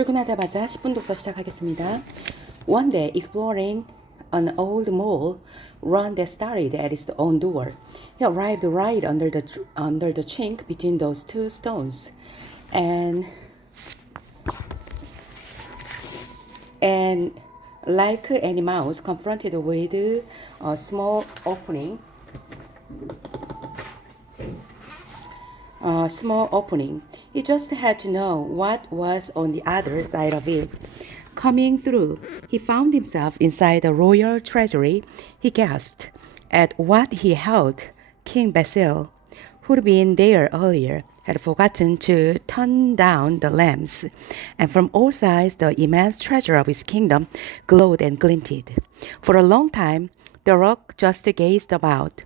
출근하자마자 10분 독서 시작하겠습니다. One day, exploring an old mall run that started at its own door, he arrived right under the chink between those two stones, and like any mouse confronted with a small opening. He just had to know what was on the other side of it. Coming through, he found himself inside the royal treasury. He gasped at what he held. King Basil, who'd been there earlier, had forgotten to turn down the lamps, and from all sides the immense treasure of his kingdom glowed and glinted. For a long time, the rock just gazed about,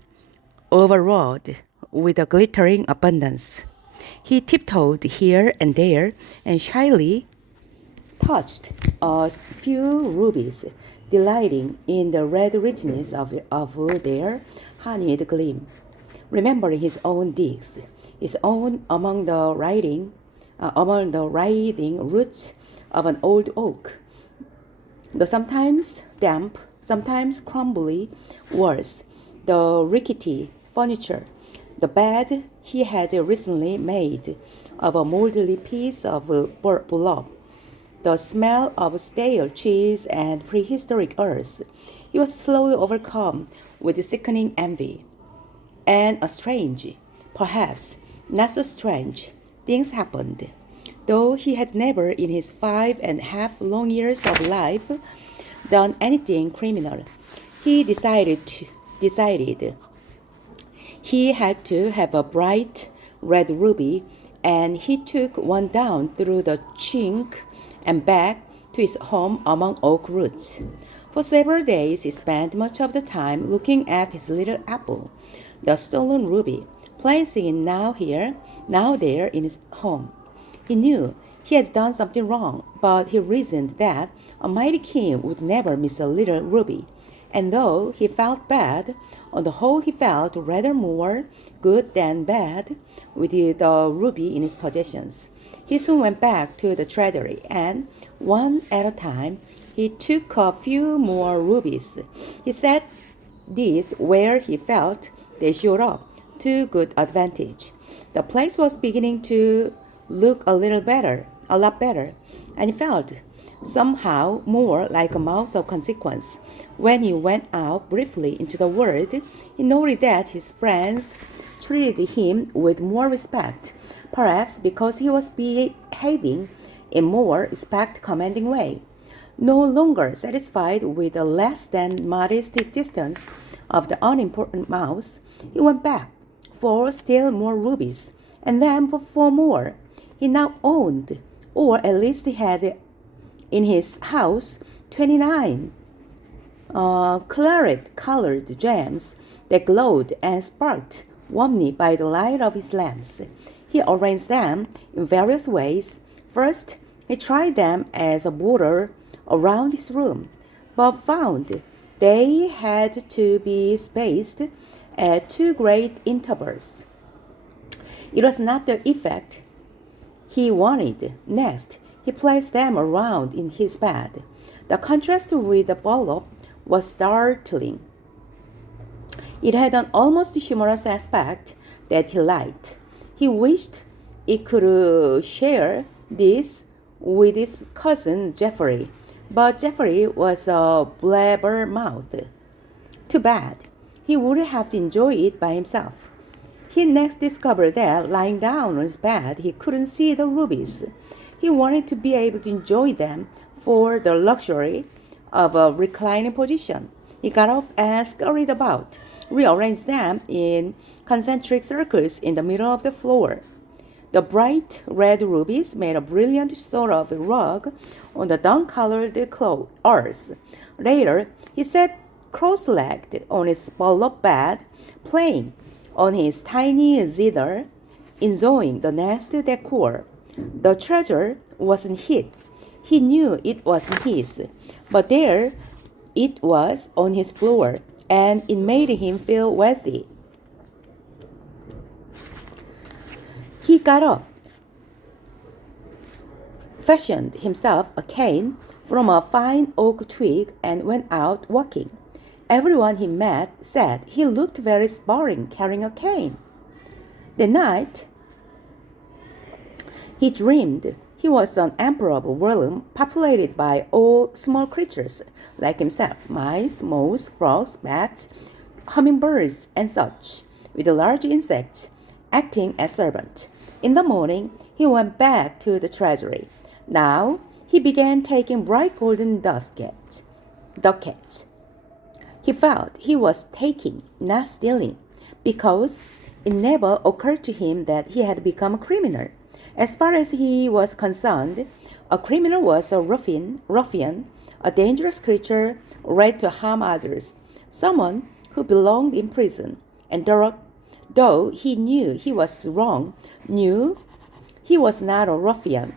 overawed with a glittering abundance. He tiptoed here and there and shyly touched a few rubies, delighting in the red richness of their honeyed gleam, remembering his own digs, his own among the writhing roots of an old oak, the sometimes damp, sometimes crumbly walls, the rickety furniture, the bed he had recently made of a mouldy piece of burlap, the smell of stale cheese and prehistoric earth. He was slowly overcome with sickening envy. And a strange, perhaps not so strange, things happened. Though he had never in his 5.5 long years of life done anything criminal, he decided he had to have a bright red ruby, and he took one down through the chink and back to his home among oak roots. For several days he spent much of the time looking at his little apple, the stolen ruby, placing it now here, now there in his home. He knew he had done something wrong, but he reasoned that a mighty king would never miss a little ruby. And though he felt bad, on the whole he felt rather more good than bad with the ruby in his possessions. He soon went back to the treasury, and one at a time he took a few more rubies. He set these where he felt they showed up to good advantage. The place was beginning to look a lot better, and he felt somehow more like a mouse of consequence. When he went out briefly into the world, he noted that his friends treated him with more respect, perhaps because he was behaving in more respect-commanding way. No longer satisfied with the less than modest existence of the unimportant mouse, he went back for still more rubies, and then for more. He now owned, or at least had in his house, 29 claret-colored gems that glowed and sparkled warmly by the light of his lamps. He arranged them in various ways. First, he tried them as a border around his room, but found they had to be spaced at too great intervals. It was not the effect he wanted. Next, he placed them around in his bed. The contrast with the burlap was startling. It had an almost humorous aspect that he liked. He wished he could share this with his cousin Geoffrey, but Geoffrey was a blabbermouth. Too bad. He would have to enjoy it by himself. He next discovered that lying down on his bed, he couldn't see the rubies. He wanted to be able to enjoy them for the luxury of a reclining position. He got up and scurried about, rearranged them in concentric circles in the middle of the floor. The bright red rubies made a brilliant sort of rug on the dun-colored earth. Later, he sat cross-legged on his burlap bed, playing on his tiny zither, enjoying the nest decor. The treasure wasn't his. He knew it wasn't his, but there it was on his floor, and it made him feel wealthy. He got up, fashioned himself a cane from a fine oak twig and went out walking. Everyone he met said he looked very sporting carrying a cane. That night, he dreamed he was an emperorable realm populated by all small creatures like himself, mice, moles, frogs, bats, hummingbirds, and such, with large insects acting as servants. In the morning, he went back to the treasury. Now, he began taking bright golden ducats. He felt he was taking, not stealing, because it never occurred to him that he had become a criminal. As far as he was concerned, a criminal was a ruffian, a dangerous creature ready to harm others, someone who belonged in prison. And though he knew he was wrong, knew he was not a ruffian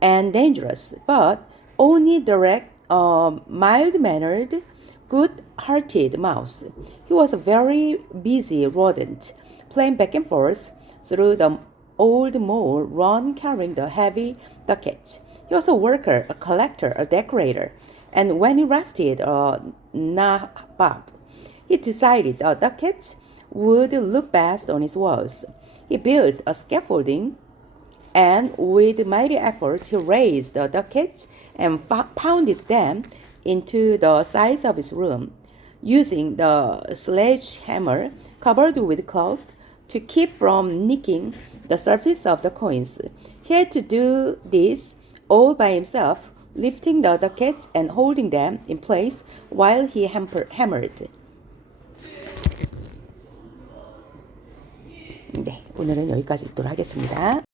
and dangerous, but only direct, mild-mannered, good-hearted mouse. He was a very busy rodent, playing back and forth through the old mole run carrying the heavy ducats. He was a worker, a collector, a decorator, and when he rested a nabob, he decided the ducats would look best on his walls. He built a scaffolding, and with mighty effort he raised the ducats and pounded them into the sides of his room, using the sledgehammer covered with cloth to keep from nicking the surface of the coins. He had to do this all by himself, lifting the ducats and holding them in place while he hammered. 네, 오늘은 여기까지 읽도록 하겠습니다.